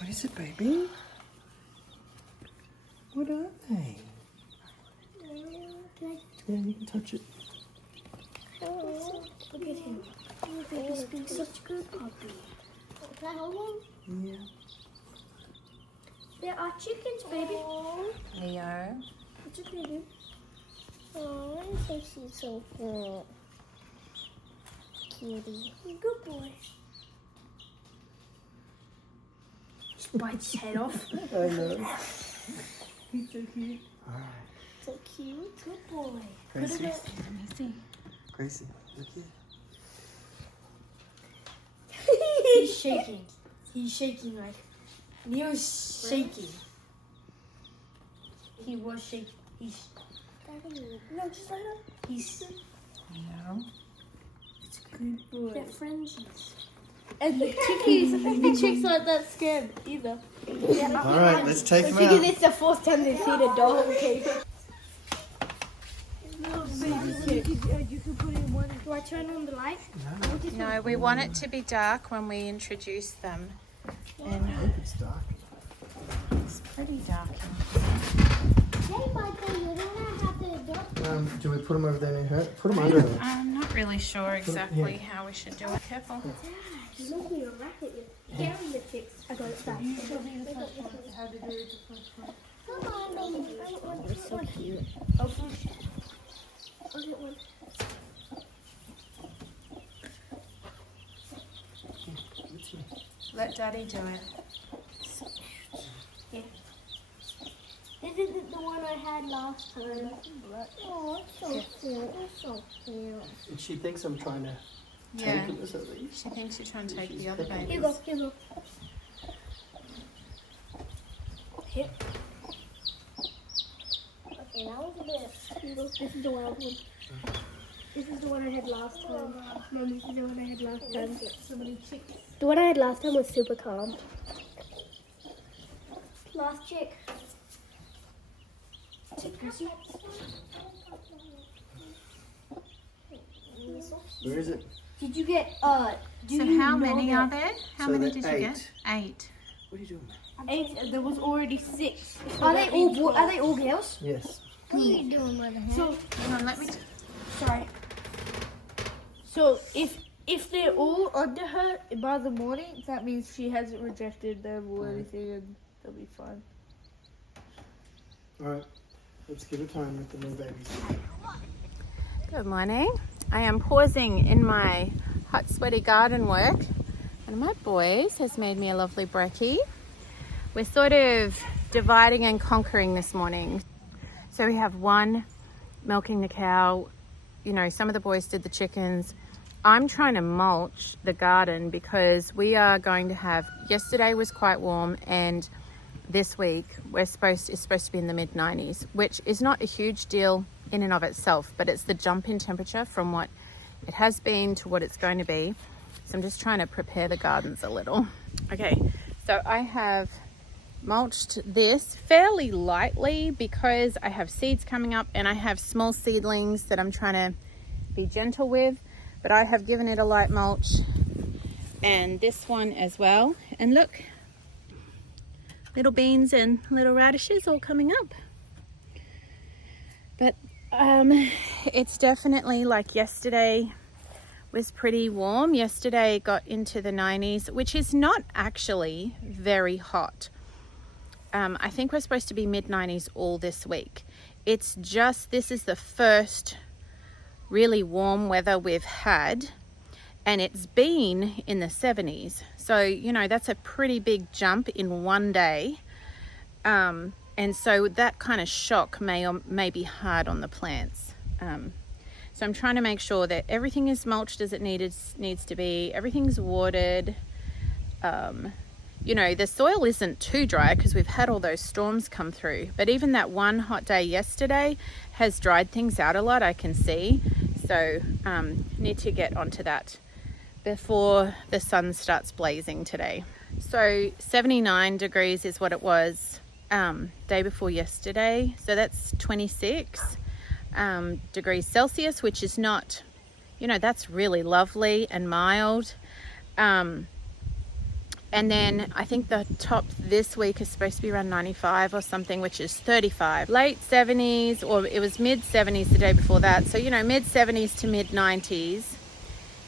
What is it, baby? What are they? Yeah, you can touch it. Oh, look at him. Oh, baby's been such a good puppy. Can I hold one? Yeah. There are chickens, baby. Leo. What's your baby? Oh, I think she's so good. Cutie. Good boy. Just bites his head off. I know. He's so cute. Alright. So cute. Good boy. Gracie. Let me see. Gracie, look here. He's shaking. He's shaking like Neo's shaking. He was shaking. He's no, just like that. He's Leo. it's a good boy. They're friendsies. And the chickies, the chicks aren't that scared either. Yeah. Alright, let's take I him figure out. it's the fourth time they've seen a dog. Okay. You can put in one. Do I turn on the light? No, we want it to be dark when we introduce them. And I hope it's dark. it's pretty dark. Hey, Michael, you don't have the door. Do we put them over there near her? Put them under her. I'm not really sure exactly how we should do it. Careful. You make me a racket. You're carrying the chicks. I got it back. Come on, baby. I want this one. So cute. I'll get one. Let Daddy do it. Yeah. This isn't the one I had last time. Oh, it's so cute. It's so cute. And she thinks I'm trying to Yeah. take it as a leaf. She thinks you're trying to take She's the other picking. Here baby. you go. Here you go. Here. Okay, that was a bit. Here you go. This is the wild one. This is the one I had last time. Mom, this is the one I had last time. So many chicks. The one I had last time was super calm. Last chick. Chick, Gracie. Where is it? Did you get do So you how know many that are there? How So many there did you are get? 8. What are you doing? 8, and there was already 6. Are they all girls? Yes. What are you doing with her? So, Hang on, let me. Sorry. so if they're all under her by the morning, that means she hasn't rejected them or anything, and they'll be fine. Alright. Let's give it time with the new babies. Good morning. I am pausing in my hot, sweaty garden work. One of my boys has made me a lovely brekkie. We're sort of dividing and conquering this morning. So we have one milking the cow. You know, some of the boys did the chickens. I'm trying to mulch the garden because we are going to have, yesterday was quite warm, and this week it's supposed to be in the mid-90s, which is not a huge deal in and of itself, but it's the jump in temperature from what it has been to what it's going to be. So I'm just trying to prepare the gardens a little. Okay, so I have mulched this fairly lightly because I have seeds coming up and I have small seedlings that I'm trying to be gentle with, but I have given it a light mulch, and this one as well. And look, little beans and little radishes all coming up. But it's definitely, like, yesterday was pretty warm. Yesterday it got into the 90s, which is not actually very hot. I think we're supposed to be mid-90s all this week. It's just, this is the first really warm weather we've had, and it's been in the 70s. So, you know, that's a pretty big jump in one day. And so that kind of shock may be hard on the plants. So I'm trying to make sure that everything is mulched as it needs to be. Everything's watered. You know, the soil isn't too dry because we've had all those storms come through. But even that one hot day yesterday has dried things out a lot, I can see. So need to get onto that before the sun starts blazing today. So 79 degrees is what it was day before yesterday. So that's 26 degrees Celsius, which is not, you know, that's really lovely and mild. And then I think the top this week is supposed to be around 95 or something, which is 35. Late 70s, or it was mid 70s the day before that. So, you know, mid 70s to mid 90s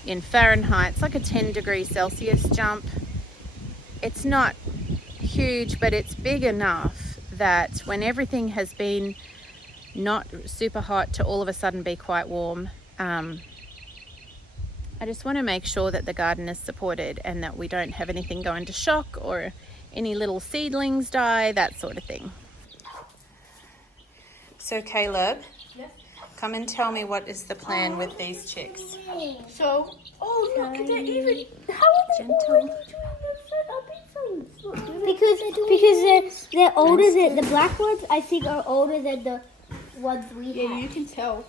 in Fahrenheit. It's like a 10 degrees Celsius jump. It's not huge, but it's big enough that when everything has been not super hot to all of a sudden be quite warm, I just want to make sure that the garden is supported and that we don't have anything go into shock or any little seedlings die, that sort of thing. So Caleb, come and tell me what is the plan with these chicks. So, oh look, they're even. How are they Gentle. already doing the foot up Because they're older than the black ones. I think are older than the ones we Yeah, have. you can tell.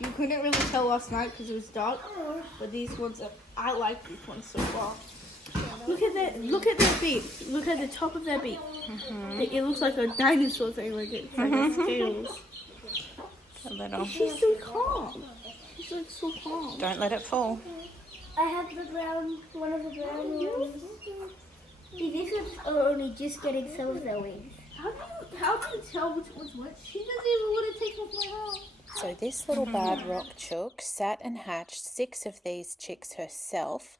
You couldn't really tell last night because it was dark, but these ones, I like these ones so far. Look at their beak. Look at the top of their beak. It looks like a dinosaur thing, like it's like a scales. A little. She's so calm. She's like so calm. Don't let it fall. I have the brown, one of the brown ones. See, these ones are only just getting some of their wings. How do you tell which one's which? She doesn't even want to take off my house. So this little barred rock chook sat and hatched 6 of these chicks herself.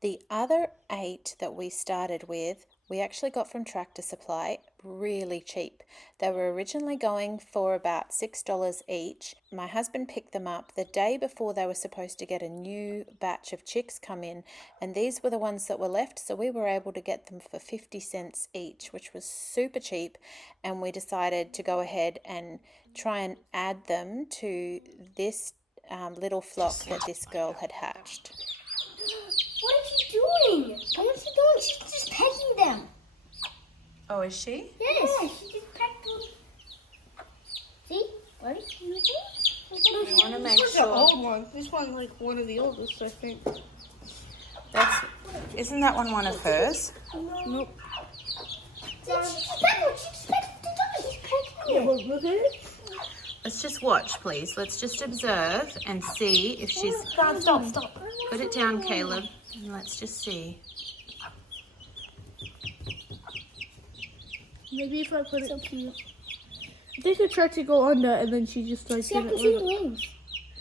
The other 8 that we started with, we actually got from Tractor Supply really cheap. They were originally going for about $6 each. My husband picked them up the day before they were supposed to get a new batch of chicks come in, and these were the ones that were left, so we were able to get them for 50 cents each, which was super cheap, and we decided to go ahead and try and add them to this little flock that this girl had hatched. What is she doing? What is she doing? She's just pecking them. Oh, is she? Yes. Yeah, she just pecked them. See? Right? We want to make This is the sure. old one. This one's like one of the oldest, I think. Isn't that one of hers? Nope. Yeah, well, look at it. Let's just watch, please. Let's just observe and see if she's... Stop. Put it down, Caleb, and let's just see. Maybe if I put it. So cute. They could try to go under and then she just like See, I can see the wings.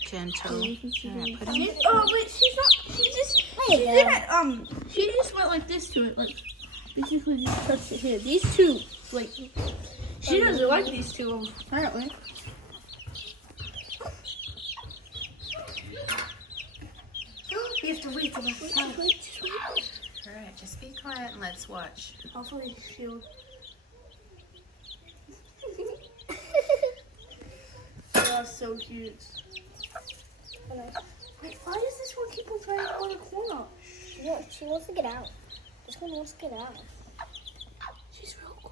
Gentle. All right, put She, it. oh wait, she's not. She just. There She you didn't. She just went like this to it, like basically just touched it here. These two, like, she doesn't like these two apparently. You have to wait till the sun. All right, just be quiet and let's watch. Hopefully she'll. They are so cute. Wait, why does this one keep on trying to go in the corner? Yeah, she wants to get out. This one wants to get out. She's real cool.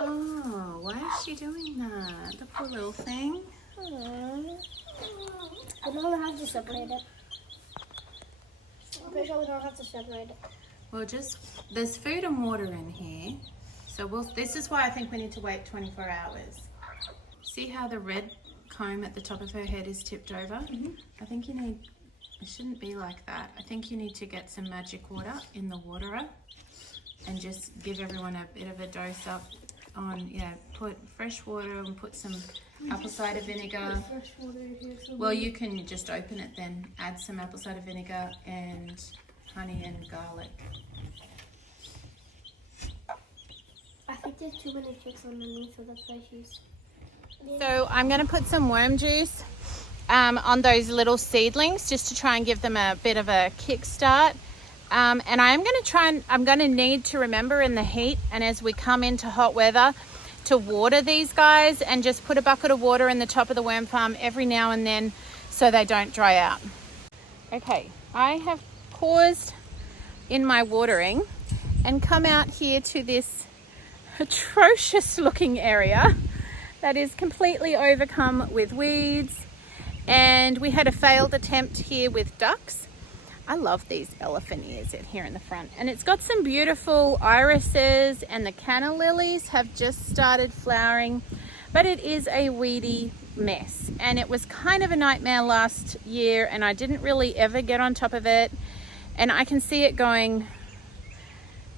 Oh, why is she doing that? The poor little thing. I don't have to separate it. I'm pretty sure we don't have to separate it. Well, there's food and water in here. So this is why I think we need to wait 24 hours. See how the red comb at the top of her head is tipped over? I think it shouldn't be like that. I think you need to get some magic water in the waterer and just give everyone a bit of a dose up on, put fresh water and put some apple cider vinegar. Well, you can just open it then, add some apple cider vinegar and honey and garlic. I think there's too many chicks underneath, so that's why she's... So I'm going to put some worm juice on those little seedlings just to try and give them a bit of a kickstart. And I'm going to need to remember in the heat and as we come into hot weather to water these guys and just put a bucket of water in the top of the worm farm every now and then so they don't dry out. Okay, I have paused in my watering and come out here to this atrocious looking area that is completely overcome with weeds, and we had a failed attempt here with ducks. I love these elephant ears in here in the front. And it's got some beautiful irises, and the canna lilies have just started flowering, but it is a weedy mess. And it was kind of a nightmare last year, and I didn't really ever get on top of it. And I can see it going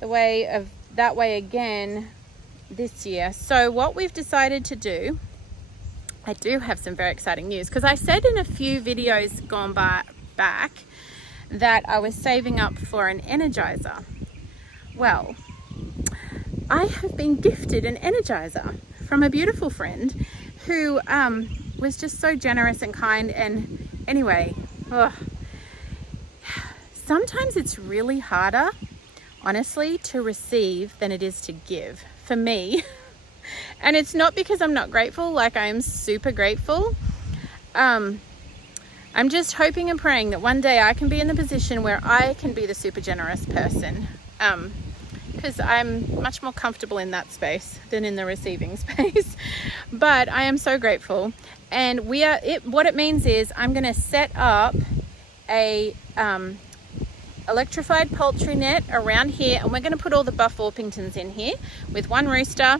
that way again this year. So what we've decided to do, I do have some very exciting news, because I said in a few videos gone back that I was saving up for an Energizer. Well, I have been gifted an Energizer from a beautiful friend who was just so generous and kind. And anyway, sometimes it's really harder, honestly, to receive than it is to give for me. And it's not because I'm not grateful. Like, I am super grateful. I'm just hoping and praying that one day I can be in the position where I can be the super generous person, because I'm much more comfortable in that space than in the receiving space. But I am so grateful. And what it means is I'm going to set up a electrified poultry net around here, and we're going to put all the buff Orpingtons in here with one rooster.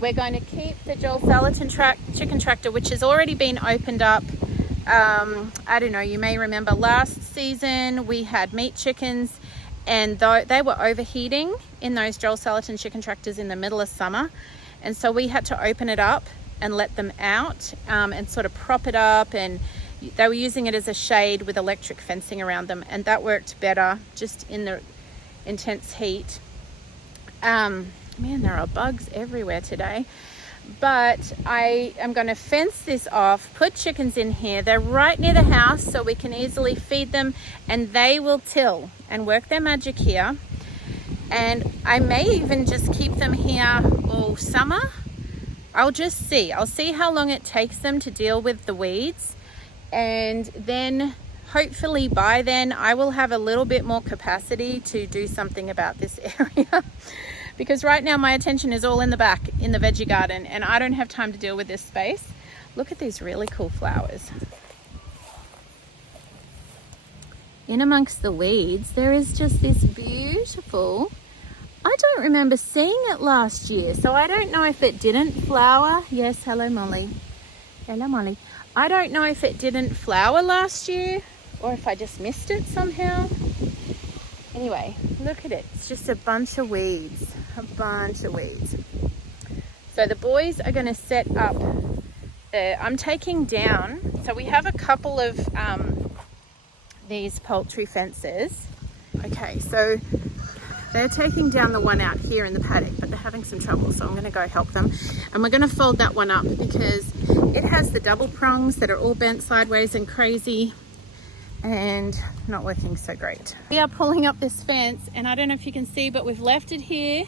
We're going to keep the Joel Salatin chicken tractor, which has already been opened up. I don't know, you may remember last season we had meat chickens, and they were overheating in those Joel Salatin chicken tractors in the middle of summer, and so we had to open it up and let them out, and sort of prop it up, and they were using it as a shade with electric fencing around them, and that worked better just in the intense heat. Man, there are bugs everywhere today. But I am going to fence this off, put chickens in here. They're right near the house, so we can easily feed them, and they will till and work their magic here. And I may even just keep them here all summer. I'll just see. I'll see how long it takes them to deal with the weeds. And then hopefully by then I will have a little bit more capacity to do something about this area. Because right now my attention is all in the back, in the veggie garden, and I don't have time to deal with this space. Look at these really cool flowers. In amongst the weeds, there is just this beautiful, I don't remember seeing it last year, so I don't know if it didn't flower. Yes, hello Molly. Hello Molly. I don't know if it didn't flower last year or if I just missed it somehow. Anyway, look at it. It's just a bunch of weeds. A bunch of weeds. So the boys are going to set up, I'm taking down, so we have a couple of these poultry fences. Okay, so they're taking down the one out here in the paddock, but they're having some trouble, so I'm going to go help them. And we're going to fold that one up because it has the double prongs that are all bent sideways and crazy and not working so great. We are pulling up this fence, and I don't know if you can see, but we've left it here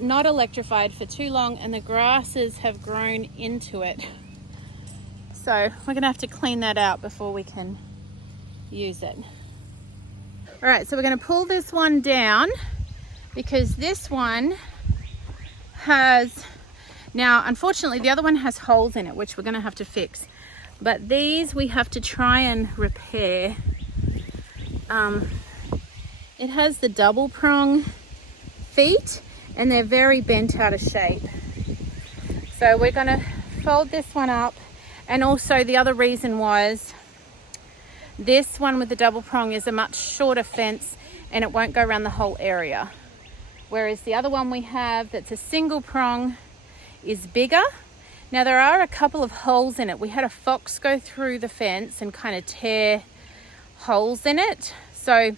not electrified for too long, and the grasses have grown into it. So we're going to have to clean that out before we can use it. All right, so we're going to pull this one down because this one has, now unfortunately the other one has holes in it, which we're going to have to fix. But these we have to try and repair. It has the double prong feet, and they're very bent out of shape. So we're going to fold this one up. And also the other reason was this one with the double prong is a much shorter fence and it won't go around the whole area. Whereas the other one we have that's a single prong is bigger. Now there are a couple of holes in it. We had a fox go through the fence and kind of tear holes in it. So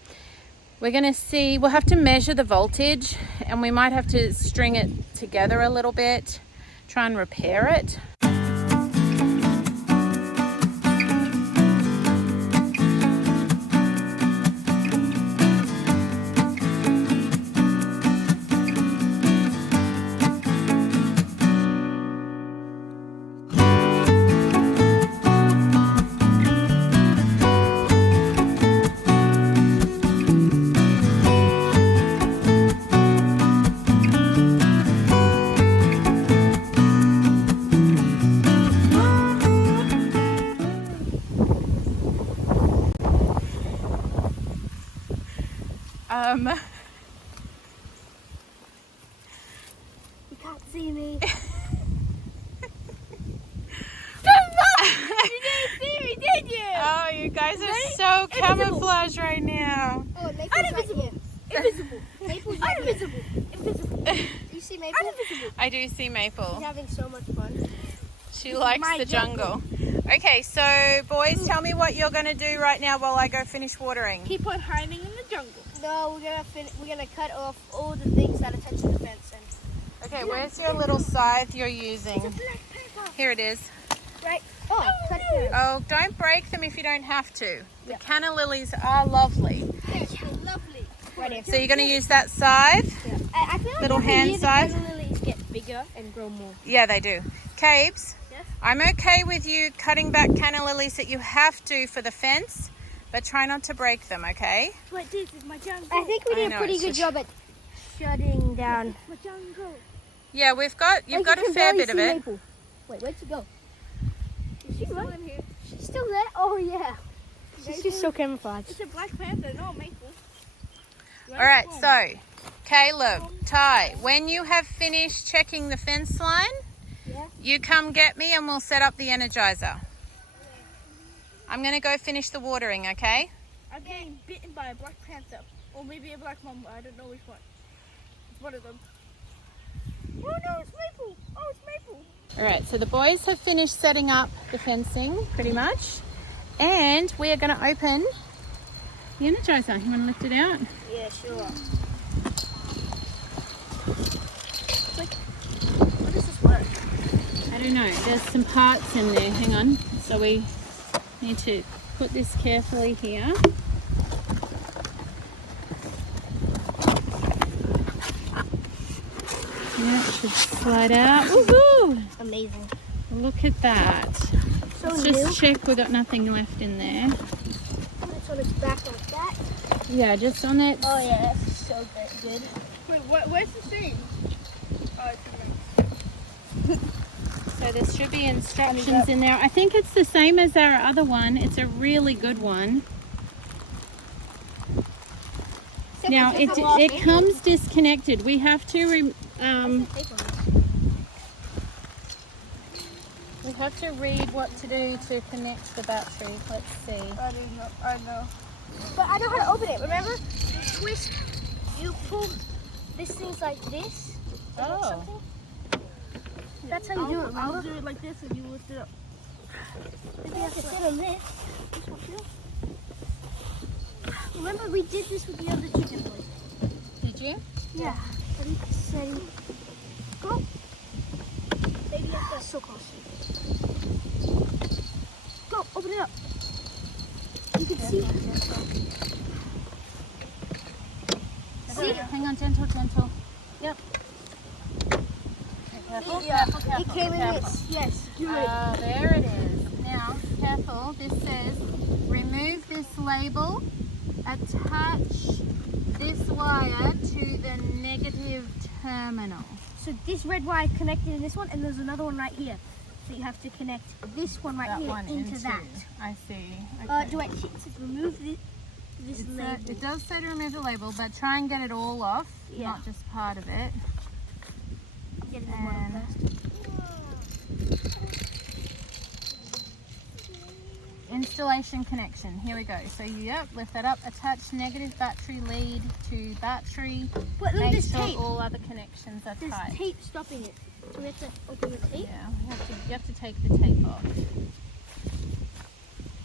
we're going to see, we'll have to measure the voltage, and we might have to string it together a little bit, try and repair it. You can't see me. You didn't see me, did you? Oh, you guys are so camouflaged right now. Oh, Invisible. Invisible. Maple's invisible. Invisible. You see Maple? Invisible. I do see Maple. She's having so much fun. She likes the jungle. Okay, so boys, tell me what you're going to do right now while I go finish watering. Keep on hiding in the jungle. No, we're gonna cut off all the things that attach to the fence. And Okay, where's your little scythe you're using? black pepper. Here it is. Right. Oh, cut it. Oh, don't break them if you don't have to. The canna lilies are lovely. They're lovely. Right here. So you're going to use that scythe? Yeah. I feel like Little every hand year scythe? the canna lilies get bigger and grow more. Yeah, they do. Cabes, Yes? I'm okay with you cutting back canna lilies that you have to for the fence, but try not to break them, okay? But this is my jungle. I think we did know, a pretty it's good just- job at shutting down. My jungle. Yeah, you've got a fair bit of it. Maple. Wait, where'd she go? Is she right here? She's still there? Oh, yeah. She's just so camouflaged. It's a Black Panther, no Maple. All right, so Caleb, Ty, when you have finished checking the fence line, you come get me and we'll set up the Energizer. I'm going to go finish the watering, okay? I'm getting bitten by a Black Panther. Or maybe a Black Mamba, I don't know which one. It's one of them. Oh no, it's Maple! Oh, it's Maple! All right, so the boys have finished setting up the fencing pretty much. And we are going to open the Energizer. You want to lift it out? Yeah, sure. How does this work? I don't know. There's some parts in there. Hang on. So we need to put this carefully here. Yeah, it should slide out. Woohoo! Amazing. Look at that. So Let's new. just check we've got nothing left in there. It's on its back like that. Yeah, just on it. Oh yeah, that's so good. Wait, where's the thing? Oh, it's in So there should be instructions in there. I think it's the same as our other one. It's a really good one. Now it comes disconnected. We have to we have to read what to do to connect the battery. Let's see. I didn't know. I know. But I know how to open it. Remember? You twist. You pull this thing's like this. Oh. That's how you do it. I'll Remember? do it like this and you lift it up. Maybe I have to sit on this. This one too. Remember we did this with the other chicken boys. Did you? Yeah. Ready, steady, go. Maybe that's so close. Go, open it up. You can see. See? Hang on, gentle, gentle. Yep. Careful, Yeah, careful, careful. it came in careful. this. Yes, do it. There it is. Now, careful. This says, remove this label, attach this wire to the negative terminal. So this red wire connected in this one, and there's another one right here. So you have to connect this one right That here one into that. I see. Okay. Do I it says remove this label? It does say to remove the label, but try and get it all off, Yeah. not just part of it. Get it in the bottom first. Installation connection. Here we go. So lift that up. Attach negative battery lead to battery. But look at Make this sure tape. all other connections are There's tight. tape stopping it. So we have to open the tape. Yeah, you have to take the tape off.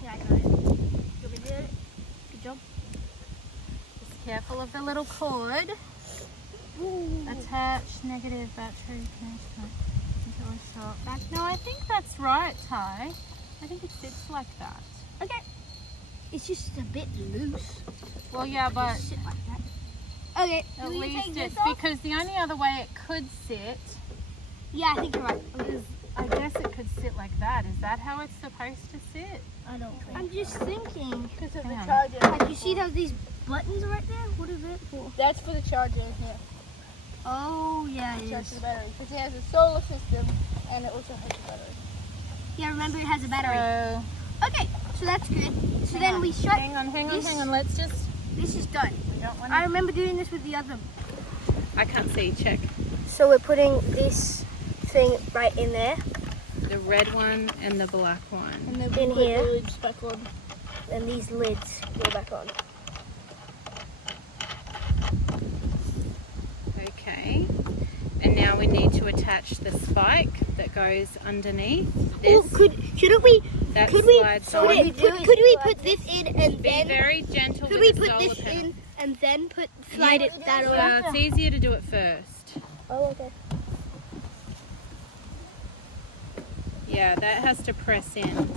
Yeah, I got it. You want me to do it? Good job. Just careful of the little cord. Attach negative battery connection until I stop back. No, I think that's right, Ty. I think it sits like that. Okay. It's just a bit loose. Well, yeah, but Sit like that. Okay. at do we least take it's this off? because the only other way it could sit Yeah, I think you're right. is, I guess it could sit like that. Is that how it's supposed to sit? I don't think. I'm just thinking. Because of Hang the on. charger. Like, you see how these buttons are right there? What is it for? That's for the charger in here. Oh, yeah, it Charge is. the battery. Because it has a solar system and it also has a battery. Yeah, remember it has a battery. So, Okay, so that's good. So hang then on. we shut Hang on. this. Let's just This is done. We don't want I remember doing this with the other. I can't see. Check. So we're putting this thing right in there. The red one and the black one. And then In we put here. the lids back on. And these lids go back on. Okay. And now we need to attach the spike that goes underneath Oh, this. shouldn't we? That Could we? slides Could on. we put this in and Be then? very gentle Could with we the put solar this panel. in and then slide it that over? Well, it's easier to do it first. Oh, okay. Yeah, that has to press in.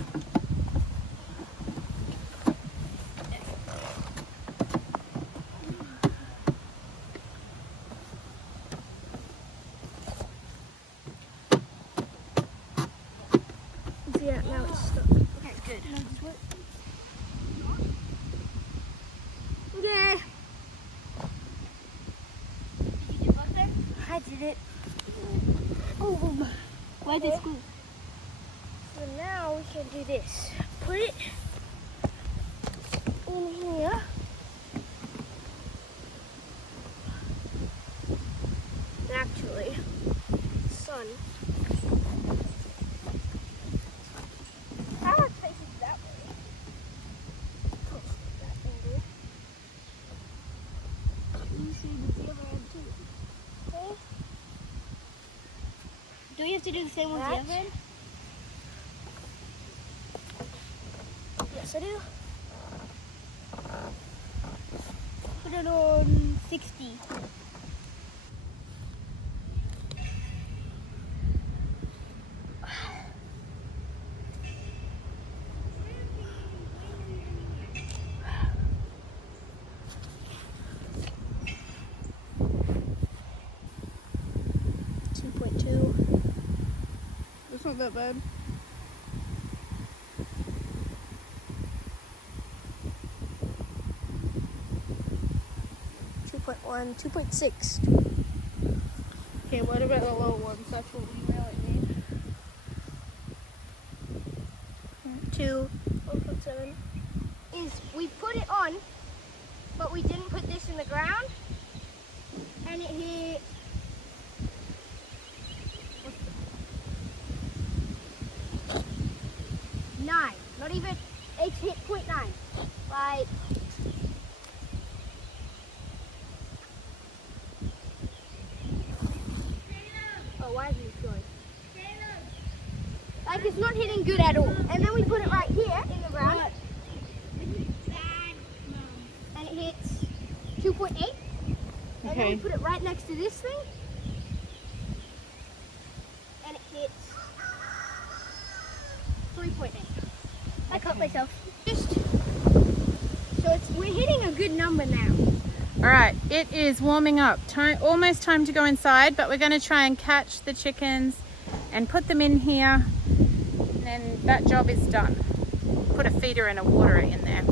Yeah, now it's stuck. Okay, good. Yeah. Did you do both there? I did it. Oh, Why did school? so now we can do this. Put it in here. Actually, sun. How faces that way? Close to that angle. You see the other end too. Okay. Do we have to do the same with the other end? Yes, I do. Put it on 60. It's not that bad. .1, 2.6. Okay, what about the lower ones? That's what we really need. 2, 1.7. Is we put it on, but we didn't put this in the ground, and it hit. Nine. Not even. It hit 0.9. Like. Oh, why is it going? Like it's not hitting good at all. And then we put it right here in the ground. And it hits 2.8. And then we Okay. put it right next to this thing. And it hits 3.8. I cut myself. So we're hitting a good number now. All right, it is warming up. Almost time to go inside, but we're going to try and catch the chickens and put them in here. And then that job is done. Put a feeder and a waterer in there.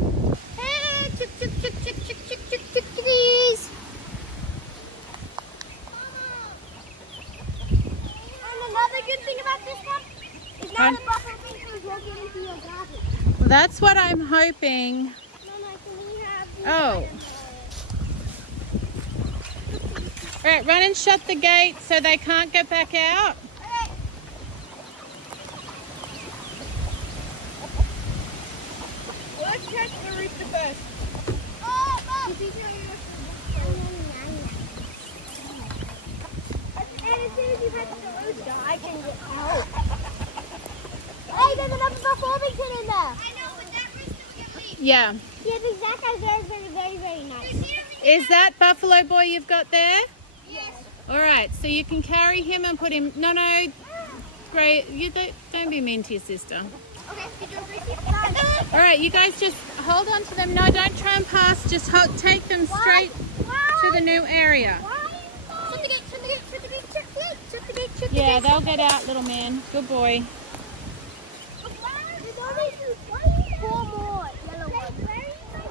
Hey, chickies! And another good thing about this one is now Huh? the buffer filters won't get into your garden. Well, that's what I'm hoping. Mama, can we have this? Oh. All right, run and shut the gate so they can't get back out. Alright. Let's catch the rooster first. Oh, Mom! And as soon as you catch the rooster, I can get out. Hey, there's another Farmington in there. I know, but that rooster's gonna leave. Yeah. Yeah, the exact are very nice. Is that buffalo boy you've got there? Yes. All right, so you can carry him and put him. No, Gray, you don't be mean to your sister. Okay, did you agree? All right, you guys just hold on to them. No, don't try and pass. Just take them straight to the new area. Shut the gate, shut the gate, shut the gate, shut the gate, shut the gate, shut the Yeah, gate. they'll get out, little man. Good boy. There's only 4 more yellow ones. Where are you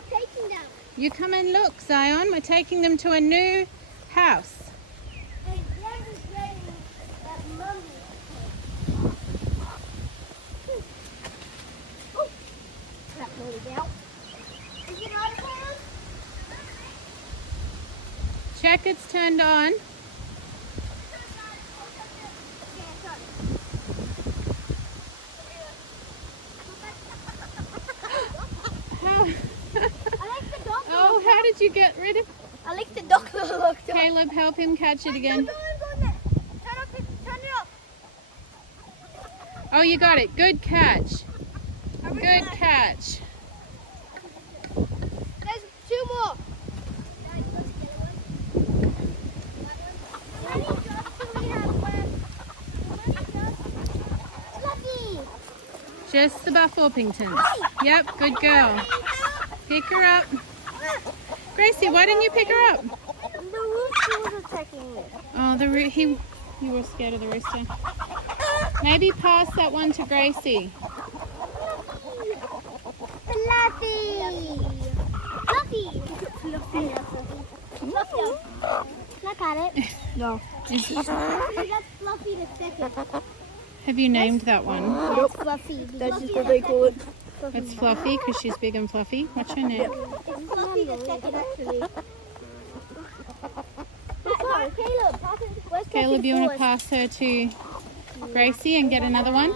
taking them? You come and look, Zion. We're taking them to a new house. circuit's turned on. Oh, how did you get rid of? I like the dog looked up. Caleb, help him catch it again. Turn it up. Oh, you got it. Good catch. Good catch. There's 2 more. Just the Buff Orpingtons. Yep, good girl. Pick her up. Gracie, why didn't you pick her up? The rooster was attacking me. Oh, you were scared of the rooster. Maybe pass that one to Gracie. Fluffy! Fluffy! Fluffy. Fluffy. Look at it. No. Is it- We got Fluffy the second. have you named that one? That's Fluffy. That's just what they call it. It's Fluffy because she's big and fluffy. What's her name? It's Fluffy the second, actually. Caleb, pass it. Where's Caleb, you want to pass her to Gracie and get another one?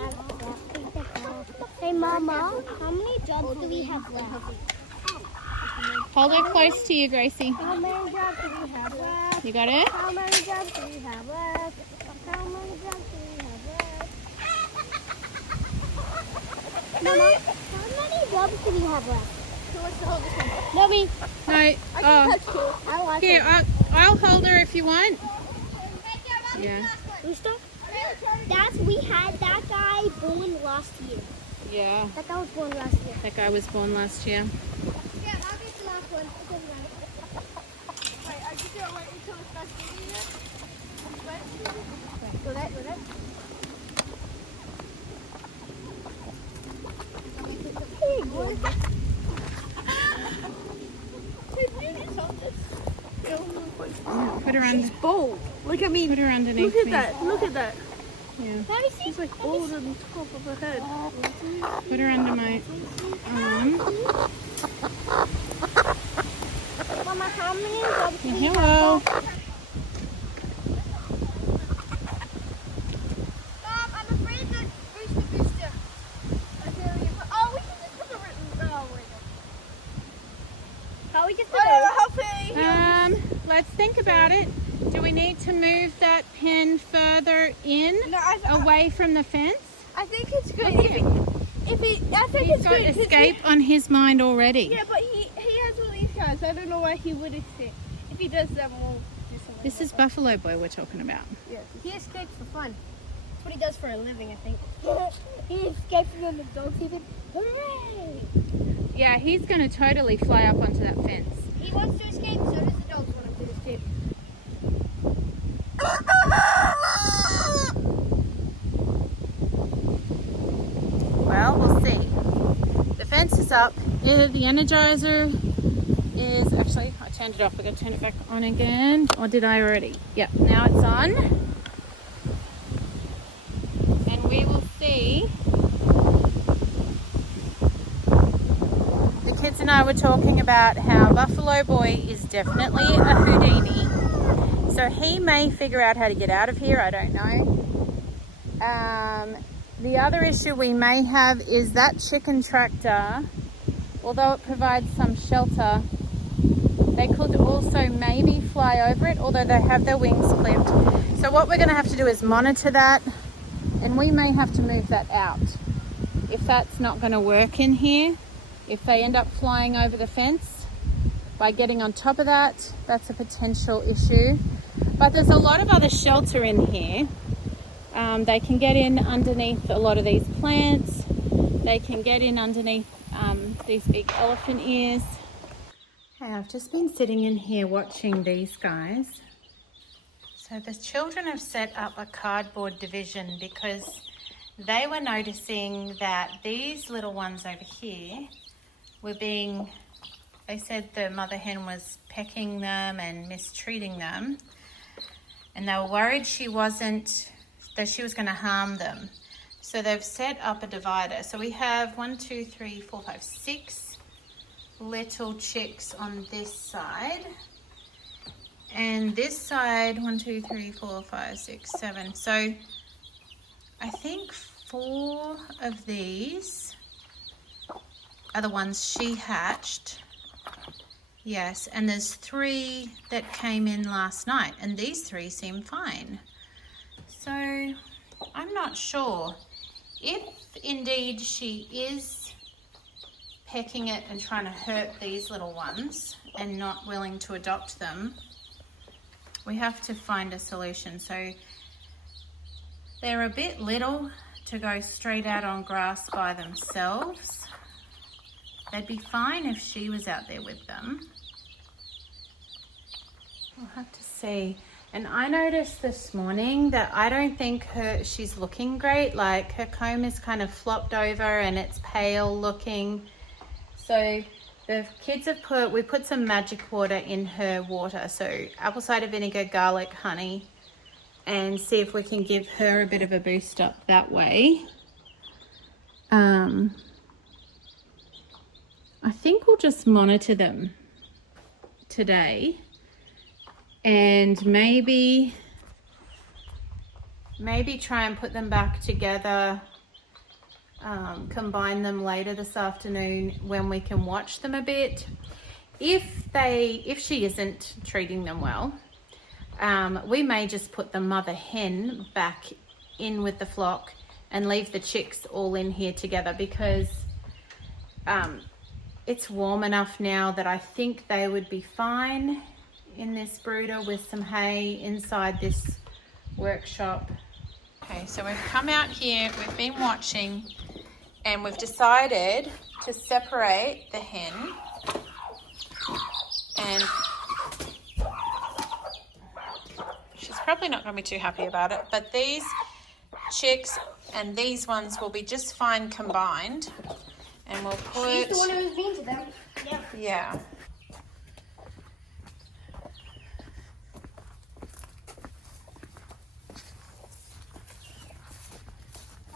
Hey, Mama, how many dogs do we have left? Hold her close to you, Gracie. How many dogs do we have left? You got it? How many dogs do we have left? How many dogs do we have left? Mama, how many dogs do we have left? Who wants to hold this one? No, me. No. Oh, Touch two. I like here, it. I'll hold her if you want. Yeah. Rooster? We had that guy born last year. Yeah. That guy was born last year. That guy was born last year. Yeah, I'll get the last one. It doesn't matter. Wait, I just don't wait until it starts moving it. Wait. Go that. Hey, what? Put her under. Bold. Look at me. Put her underneath Look at me. that. Look at that. Yeah. She's like bald on the top of her head. Put her under my arm. Mama, how many dogs do we have? Hello. Mom, I'm afraid that Rooster. Oh, we can just put the How we just put Let's think about it. Do we need to move that pen further in, No, away from the fence? I think it's good. Look at him. I think He's it's got good. 'cause escape on his mind already. Yeah, but he has all these guys. I don't know why he would escape. If he does that, we'll do something. This is Buffalo Boy we're talking about. Yeah. He escapes for fun. That's what he does for a living, I think. He escapes from the dogs even. Hooray! Yeah, he's going to totally fly up onto that fence. He wants to escape, so does the dogs want him to escape. Well, we'll see. The fence is up. The Energizer is actually, I turned it off. We're going to turn it back on again. Or did I already? Yep, now it's on. And we will see. The kids and I were talking about how Buffalo Boy is definitely a Houdini. So he may figure out how to get out of here. I don't know. The other issue we may have is that chicken tractor, although it provides some shelter, they could also maybe fly over it, although they have their wings clipped. So what we're going to have to do is monitor that, and we may have to move that out. If that's not going to work in here, if they end up flying over the fence, by getting on top of that, that's a potential issue. But there's a lot of other shelter in here. They can get in underneath a lot of these plants. They can get in underneath these big elephant ears. Hey, I've just been sitting in here watching these guys. So the children have set up a cardboard division because they were noticing that these little ones over here were being, they said the mother hen was pecking them and mistreating them. And they were worried that she was going to harm them. So they've set up a divider. So we have 6 little chicks on this side. And this side, 1, 2, 3, 4, 5, 6, 7. So I think 4 of these are the ones she hatched. Yes, and there's 3 that came in last night, and these 3 seem fine. So I'm not sure. If indeed she is pecking it and trying to hurt these little ones and not willing to adopt them, we have to find a solution. So they're a bit little to go straight out on grass by themselves. They'd be fine if she was out there with them. We'll have to see. And I noticed this morning that I don't think she's looking great. Like her comb is kind of flopped over and it's pale looking. So the kids have we put some magic water in her water. So apple cider vinegar, garlic, honey, and see if we can give her a bit of a boost up that way. I think we'll just monitor them today. And maybe try and put them back together, combine them later this afternoon when we can watch them a bit. If she isn't treating them well, we may just put the mother hen back in with the flock and leave the chicks all in here together, because it's warm enough now that I think they would be fine in this brooder with some hay inside this workshop. Okay, so we've come out here, we've been watching, and we've decided to separate the hen. And she's probably not going to be too happy about it, but these chicks and these ones will be just fine combined. And we'll put... She's the one who's been to them. Yeah. Yeah.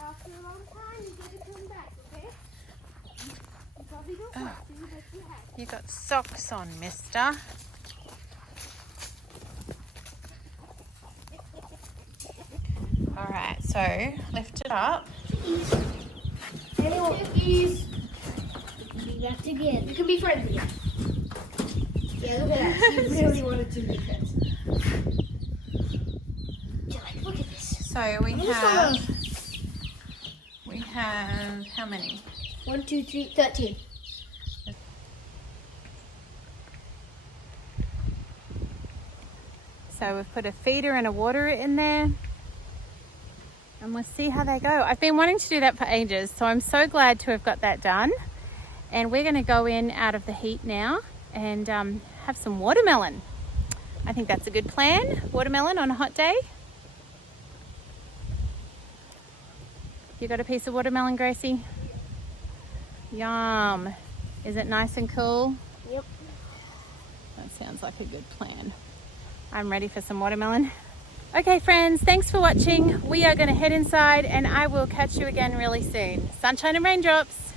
After a long time, you get to come back, okay? You probably don't want to, but you have. You got socks on, mister. All right, so lift it up. Anyone, please. Be back again. You can be friends again. Yeah, look at that. She really wanted to be friends. Yeah, like, look at this. So we have how many? 1, 2, 3, 13. So we've put a feeder and a waterer in there. And we'll see how they go. I've been wanting to do that for ages, so I'm so glad to have got that done. And we're going to go in out of the heat now and have some watermelon. I think that's a good plan. Watermelon on a hot day. You got a piece of watermelon, Gracie? Yum. Is it nice and cool? Yep. That sounds like a good plan. I'm ready for some watermelon. Okay friends, thanks for watching. We are going to head inside and I will catch you again really soon. Sunshine and raindrops.